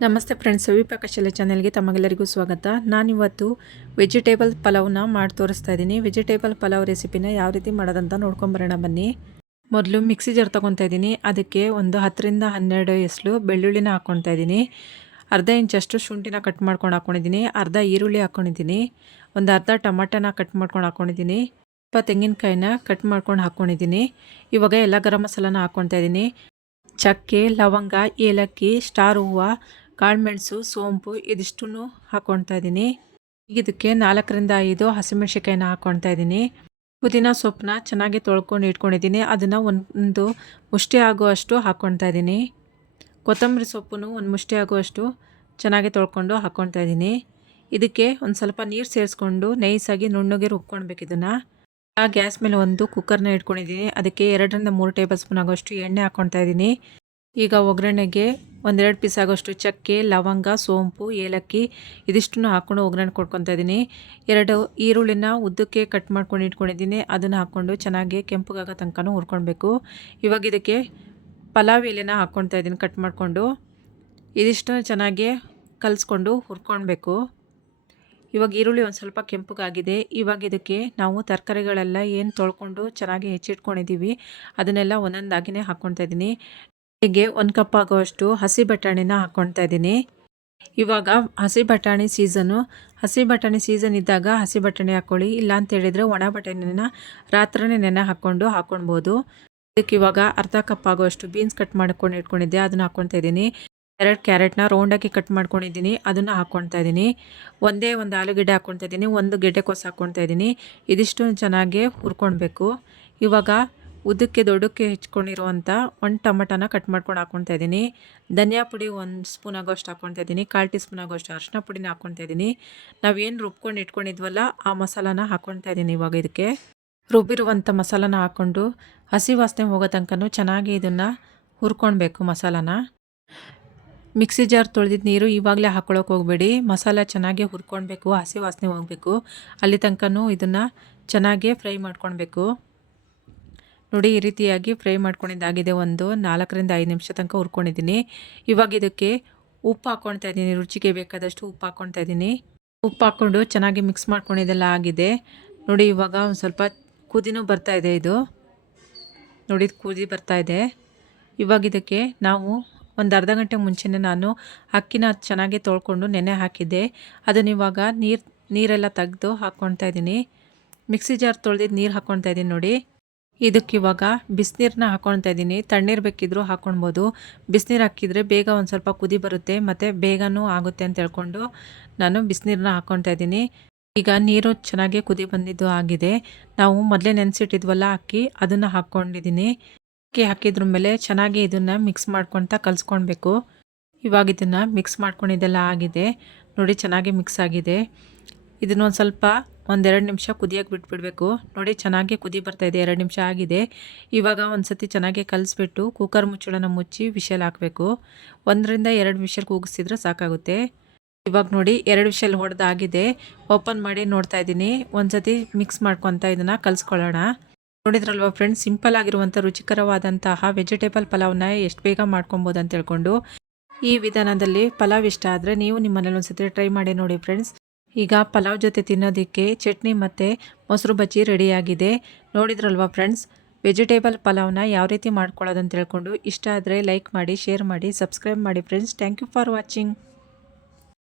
ನಮಸ್ತೆ ಫ್ರೆಂಡ್ಸ್, ಸವಿಪಾಕಶಾಲೆ ಚಾನೆಲ್ಗೆ ತಮಗೆಲ್ಲರಿಗೂ ಸ್ವಾಗತ. ನಾನಿವತ್ತು ವೆಜಿಟೇಬಲ್ ಪಲಾವ್ನ ಮಾಡಿ ತೋರಿಸ್ತಾ ಇದ್ದೀನಿ. ವೆಜಿಟೇಬಲ್ ಪಲಾವ್ ರೆಸಿಪಿನ ಯಾವ ರೀತಿ ಮಾಡೋದಂತ ನೋಡ್ಕೊಂಬರೋಣ ಬನ್ನಿ. ಮೊದಲು ಮಿಕ್ಸಿ ಜಾರ್ ತೊಗೊತಾ ಇದ್ದೀನಿ. ಅದಕ್ಕೆ ಒಂದು 10ರಿಂದ 12 ಎಸಳು ಬೆಳ್ಳುಳ್ಳಿನ ಹಾಕ್ಕೊತಾ ಇದ್ದೀನಿ. ಅರ್ಧ ಇಂಚಷ್ಟು ಶುಂಠಿನ ಕಟ್ ಮಾಡ್ಕೊಂಡು ಹಾಕ್ಕೊಂಡಿದ್ದೀನಿ. ಅರ್ಧ ಈರುಳ್ಳಿ ಹಾಕ್ಕೊಂಡಿದ್ದೀನಿ. ಒಂದು ಅರ್ಧ ಟೊಮಾಟೋನ ಕಟ್ ಮಾಡ್ಕೊಂಡು ಹಾಕ್ಕೊಂಡಿದ್ದೀನಿ. ಸ್ವಲ್ಪ ತೆಂಗಿನಕಾಯಿನ ಕಟ್ ಮಾಡ್ಕೊಂಡು ಹಾಕ್ಕೊಂಡಿದ್ದೀನಿ. ಇವಾಗ ಎಲ್ಲ ಗರಂ ಮಸಾಲಾನ ಹಾಕ್ಕೊತಾ ಇದ್ದೀನಿ. ಚಕ್ಕೆ, ಲವಂಗ, ಏಲಕ್ಕಿ, ಸ್ಟಾರ್ ಹೂವು, ಕಾಳುಮೆಣಸು, ಸೋಂಪು ಇದಿಷ್ಟನ್ನು ಹಾಕ್ಕೊಳ್ತಾ ಇದ್ದೀನಿ. ಈಗ ಇದಕ್ಕೆ 4ರಿಂದ 5 ಹಸಿಮೆಣಸಿಕಾಯಿನ ಹಾಕ್ಕೊಳ್ತಾ ಇದ್ದೀನಿ. ಪುದೀನ ಸೊಪ್ಪನ್ನ ಚೆನ್ನಾಗಿ ತೊಳ್ಕೊಂಡು ಇಟ್ಕೊಂಡಿದ್ದೀನಿ. ಅದನ್ನು ಒಂದು ಮುಷ್ಟಿ ಆಗುವಷ್ಟು ಹಾಕ್ಕೊಳ್ತಾ ಇದ್ದೀನಿ. ಕೊತ್ತಂಬರಿ ಸೊಪ್ಪನ್ನು ಒಂದು ಮುಷ್ಟಿ ಆಗುವಷ್ಟು ಚೆನ್ನಾಗಿ ತೊಳ್ಕೊಂಡು ಹಾಕ್ಕೊಳ್ತಾ ಇದ್ದೀನಿ. ಇದಕ್ಕೆ ಒಂದು ಸ್ವಲ್ಪ ನೀರು ಸೇರಿಸ್ಕೊಂಡು ನೈಸಾಗಿ ನುಣ್ಣಗೆ ರುಬ್ಕೊಳ್ಬೇಕು. ಇದನ್ನು ಗ್ಯಾಸ್ ಮೇಲೆ ಒಂದು ಕುಕ್ಕರ್ನ ಇಟ್ಕೊಂಡಿದ್ದೀನಿ. ಅದಕ್ಕೆ 2ರಿಂದ 3 ಟೇಬಲ್ ಸ್ಪೂನ್ ಆಗೋಷ್ಟು ಎಣ್ಣೆ ಹಾಕ್ಕೊಳ್ತಾ ಇದ್ದೀನಿ. ಈಗ ಒಗ್ಗರಣೆಗೆ 1-2 ಪೀಸ್ ಆಗೋಷ್ಟು ಚಕ್ಕೆ, ಲವಂಗ, ಸೋಂಪು, ಏಲಕ್ಕಿ ಇದಿಷ್ಟನ್ನು ಹಾಕ್ಕೊಂಡು ಒಗ್ಗರಣೆ ಕೊಡ್ಕೊತಾ ಇದ್ದೀನಿ. 2 ಈರುಳ್ಳಿನ ಉದ್ದಕ್ಕೆ ಕಟ್ ಮಾಡ್ಕೊಂಡು ಇಟ್ಕೊಂಡಿದ್ದೀನಿ. ಅದನ್ನು ಹಾಕ್ಕೊಂಡು ಚೆನ್ನಾಗಿ ಕೆಂಪಗಾಗೋ ತನಕ ಹುರ್ಕೊಳ್ಬೇಕು. ಇವಾಗ ಇದಕ್ಕೆ ಪಲಾವ್ ಎಲೆನ ಹಾಕ್ಕೊಳ್ತಾ ಇದ್ದೀನಿ ಕಟ್ ಮಾಡಿಕೊಂಡು. ಇದಿಷ್ಟನ್ನು ಚೆನ್ನಾಗಿ ಕಲಿಸ್ಕೊಂಡು ಹುರ್ಕೊಳ್ಬೇಕು. ಇವಾಗ ಈರುಳ್ಳಿ ಒಂದು ಸ್ವಲ್ಪ ಕೆಂಪಗಾಗಿದೆ. ಇವಾಗ ಇದಕ್ಕೆ ನಾವು ತರಕಾರಿಗಳೆಲ್ಲ ಏನು ತೊಳ್ಕೊಂಡು ಚೆನ್ನಾಗಿ ಹೆಚ್ಚಿಟ್ಕೊಂಡಿದ್ದೀವಿ ಅದನ್ನೆಲ್ಲ ಒಂದೊಂದಾಗಿನೇ ಹಾಕ್ಕೊಳ್ತಾ ಇದ್ದೀನಿ. ಹೀಗೆ 1 ಕಪ್ ಆಗುವಷ್ಟು ಹಸಿ ಬಟಾಣಿನ ಹಾಕ್ಕೊಳ್ತಾ ಇದ್ದೀನಿ. ಇವಾಗ ಹಸಿ ಬಟಾಣಿ ಸೀಸನ್ ಇದ್ದಾಗ ಹಸಿ ಬಟಾಣಿ ಹಾಕ್ಕೊಳ್ಳಿ. ಇಲ್ಲ ಅಂತ ಹೇಳಿದರೆ ಒಣ ಬಟಾಣಿನ ರಾತ್ರಿನೇ ನೆನೆ ಹಾಕ್ಕೊಳ್ಬೋದು. ಇದಕ್ಕೆ ಇವಾಗ ಅರ್ಧ ಕಪ್ ಆಗುವಷ್ಟು ಬೀನ್ಸ್ ಕಟ್ ಮಾಡ್ಕೊಂಡು ಇಟ್ಕೊಂಡಿದ್ದೆ, ಅದನ್ನು ಹಾಕ್ಕೊಳ್ತಾ ಇದ್ದೀನಿ. 2 ಕ್ಯಾರೆಟ್ನ ರೌಂಡಾಗಿ ಕಟ್ ಮಾಡ್ಕೊಂಡಿದ್ದೀನಿ, ಅದನ್ನು ಹಾಕ್ಕೊಳ್ತಾ ಇದ್ದೀನಿ. ಒಂದು ಆಲೂಗೆಡ್ಡೆ ಹಾಕ್ಕೊಳ್ತಾ ಇದ್ದೀನಿ. 1 ಗೆಡ್ಡೆಕೋಸು ಹಾಕ್ಕೊಳ್ತಾ ಇದ್ದೀನಿ. ಇದಿಷ್ಟು ಚೆನ್ನಾಗಿ ಹುರ್ಕೊಳ್ಬೇಕು. ಇವಾಗ ಉದ್ದಕ್ಕೆ ದೊಡ್ಡಕ್ಕೆ ಹೆಚ್ಕೊಂಡಿರುವಂಥ 1 ಟೊಮಟನ ಕಟ್ ಮಾಡ್ಕೊಂಡು ಹಾಕ್ಕೊಳ್ತಾ ಇದ್ದೀನಿ. ಧನಿಯಾ ಪುಡಿ 1 ಸ್ಪೂನ್ ಆಗೋಷ್ಟು ಹಾಕ್ಕೊಳ್ತಾ ಇದ್ದೀನಿ. 1/4 ಟೀ ಸ್ಪೂನ್ ಆಗೋಷ್ಟು ಅರಿಶಿನ ಪುಡಿನ ಹಾಕ್ಕೊಳ್ತಾ ಇದ್ದೀನಿ. ನಾವೇನು ರುಬ್ಕೊಂಡು ಇಟ್ಕೊಂಡಿದ್ವಲ್ಲ ಆ ಮಸಾಲಾನ ಹಾಕ್ಕೊಳ್ತಾ ಇದ್ದೀನಿ. ಇವಾಗ ಇದಕ್ಕೆ ರುಬ್ಬಿರುವಂಥ ಮಸಾಲಾನ ಹಾಕ್ಕೊಂಡು ಹಸಿ ವಾಸನೆ ಹೋಗೋ ತನಕ ಚೆನ್ನಾಗಿ ಇದನ್ನು ಹುರ್ಕೊಳ್ಬೇಕು. ಮಸಾಲಾನ ಮಿಕ್ಸಿ ಜಾರ್ ತೊಳೆದಿದ್ದ ನೀರು ಇವಾಗಲೇ ಹಾಕ್ಕೊಳ್ಳೋಕೆ ಹೋಗಬೇಡಿ. ಮಸಾಲ ಚೆನ್ನಾಗಿ ಹುರ್ಕೊಳ್ಬೇಕು, ಹಸಿ ವಾಸನೆ ಹೋಗಬೇಕು. ಅಲ್ಲಿ ತನಕ ಇದನ್ನು ಚೆನ್ನಾಗಿ ಫ್ರೈ ಮಾಡ್ಕೊಳ್ಬೇಕು. ನೋಡಿ, ಈ ರೀತಿಯಾಗಿ ಫ್ರೈ ಮಾಡ್ಕೊಂಡಿದ್ದಾಗಿದೆ. ಒಂದು 4ರಿಂದ 5 ನಿಮಿಷ ತನಕ ಹುರ್ಕೊಂಡಿದ್ದೀನಿ. ಇವಾಗ ಇದಕ್ಕೆ ಉಪ್ಪು ಹಾಕ್ಕೊಳ್ತಾ ಇದ್ದೀನಿ. ರುಚಿಗೆ ಬೇಕಾದಷ್ಟು ಉಪ್ಪು ಹಾಕ್ಕೊಳ್ತಾ ಇದ್ದೀನಿ. ಉಪ್ಪು ಹಾಕ್ಕೊಂಡು ಚೆನ್ನಾಗಿ ಮಿಕ್ಸ್ ಮಾಡ್ಕೊಂಡಿದ್ದೆಲ್ಲ ಆಗಿದೆ. ನೋಡಿ, ಇವಾಗ ಒಂದು ಸ್ವಲ್ಪ ಕುದಿನೂ ಬರ್ತಾಯಿದೆ. ಇದು ನೋಡಿ, ಕುದಿ ಬರ್ತಾಯಿದೆ. ಇವಾಗ ಇದಕ್ಕೆ ನಾವು ಒಂದು ಅರ್ಧ ಗಂಟೆ ಮುಂಚೆನೇ ನಾನು ಅಕ್ಕಿನ ಚೆನ್ನಾಗಿ ತೊಳ್ಕೊಂಡು ನೆನೆ ಹಾಕಿದ್ದೆ. ಅದನ್ನು ಇವಾಗ ನೀರೆಲ್ಲ ತೆಗೆದು ಹಾಕ್ಕೊಳ್ತಾ ಇದ್ದೀನಿ. ಮಿಕ್ಸಿ ಜಾರ್ ತೊಳೆದಿದ್ದು ನೀರು ಹಾಕ್ಕೊಳ್ತಾ ಇದ್ದೀನಿ. ನೋಡಿ, ಇದಕ್ಕೆ ಇವಾಗ ಬಿಸಿನೀರನ್ನ ಹಾಕ್ಕೊಳ್ತಾ ಇದ್ದೀನಿ. ತಣ್ಣೀರು ಬೇಕಿದ್ದರೂ ಹಾಕ್ಕೊಳ್ಬೋದು. ಬಿಸಿನೀರು ಹಾಕಿದರೆ ಬೇಗ ಒಂದು ಸ್ವಲ್ಪ ಕುದಿ ಬರುತ್ತೆ ಮತ್ತು ಬೇಗನೂ ಆಗುತ್ತೆ ಅಂತ ಹೇಳ್ಕೊಂಡು ನಾನು ಬಿಸಿನೀರನ್ನ ಹಾಕ್ಕೊಳ್ತಾ ಇದ್ದೀನಿ. ಈಗ ನೀರು ಚೆನ್ನಾಗಿ ಕುದಿ ಬಂದಿದ್ದು ಆಗಿದೆ. ನಾವು ಮೊದಲೇ ನೆನೆಸಿಟ್ಟಿದ್ವಲ್ಲ ಅಕ್ಕಿ, ಅದನ್ನು ಹಾಕ್ಕೊಂಡಿದ್ದೀನಿ. ಅಕ್ಕಿ ಹಾಕಿದ್ರ ಮೇಲೆ ಚೆನ್ನಾಗಿ ಇದನ್ನು ಮಿಕ್ಸ್ ಮಾಡ್ಕೊಳ್ತಾ ಕಲಿಸ್ಕೊಳ್ಬೇಕು. ಇವಾಗ ಇದನ್ನು ಮಿಕ್ಸ್ ಮಾಡ್ಕೊಂಡಿದ್ದೆಲ್ಲ ಆಗಿದೆ. ನೋಡಿ, ಚೆನ್ನಾಗಿ ಮಿಕ್ಸ್ ಆಗಿದೆ. ಇದನ್ನೊಂದು ಸ್ವಲ್ಪ 1-2 ನಿಮಿಷ ಕುದಿಯೋಕೆ ಬಿಟ್ಬಿಡಬೇಕು. ನೋಡಿ, ಚೆನ್ನಾಗಿ ಕುದಿ ಬರ್ತಾಯಿದೆ. 2 ನಿಮಿಷ ಆಗಿದೆ. ಇವಾಗ ಒಂದು ಸತಿ ಚೆನ್ನಾಗಿ ಕಲಿಸ್ಬಿಟ್ಟು ಕುಕ್ಕರ್ ಮುಚ್ಚಳನ ಮುಚ್ಚಿ ವಿಷಲ್ ಹಾಕಬೇಕು. 1ರಿಂದ 2 ವಿಷಲ್ ಕೂಗಿಸಿದ್ರೆ ಸಾಕಾಗುತ್ತೆ. ಇವಾಗ ನೋಡಿ, 2 ವಿಷಲ್ ಹೊಡೆದಾಗಿದೆ. ಓಪನ್ ಮಾಡಿ ನೋಡ್ತಾ ಇದ್ದೀನಿ. ಒಂದು ಸತಿ ಮಿಕ್ಸ್ ಮಾಡ್ಕೊತಾ ಇದನ್ನು ಕಲಿಸ್ಕೊಳ್ಳೋಣ. ನೋಡಿದ್ರಲ್ವ ಫ್ರೆಂಡ್ಸ್, ಸಿಂಪಲ್ ಆಗಿರುವಂಥ ರುಚಿಕರವಾದಂತಹ ವೆಜಿಟೇಬಲ್ ಪಲಾವ್ನ ಎಷ್ಟು ಬೇಗ ಮಾಡ್ಕೊಬೋದು ಅಂತ ಹೇಳ್ಕೊಂಡು. ಈ ವಿಧಾನದಲ್ಲಿ ಪಲಾವ್ ಇಷ್ಟ ಆದರೆ ನೀವು ನಿಮ್ಮ ಮನೇಲಿ ಒಂದ್ಸತಿ ಟ್ರೈ ಮಾಡಿ ನೋಡಿ ಫ್ರೆಂಡ್ಸ್. ಈಗ ಪಲಾವ್ ಜೊತೆ ತಿನ್ನೋದಕ್ಕೆ ಚಟ್ನಿ ಮತ್ತು ಮೊಸರು ಬಜ್ಜಿ ರೆಡಿಯಾಗಿದೆ. ನೋಡಿದ್ರಲ್ವ ಫ್ರೆಂಡ್ಸ್, ವೆಜಿಟೇಬಲ್ ಪಲಾವ್ನ ಯಾವ ರೀತಿ ಮಾಡ್ಕೊಳ್ಳೋದು ಅಂತ ಹೇಳ್ಕೊಂಡು. ಇಷ್ಟ ಆದರೆ ಲೈಕ್ ಮಾಡಿ, ಶೇರ್ ಮಾಡಿ, ಸಬ್ಸ್ಕ್ರೈಬ್ ಮಾಡಿ friends. Thank you for watching.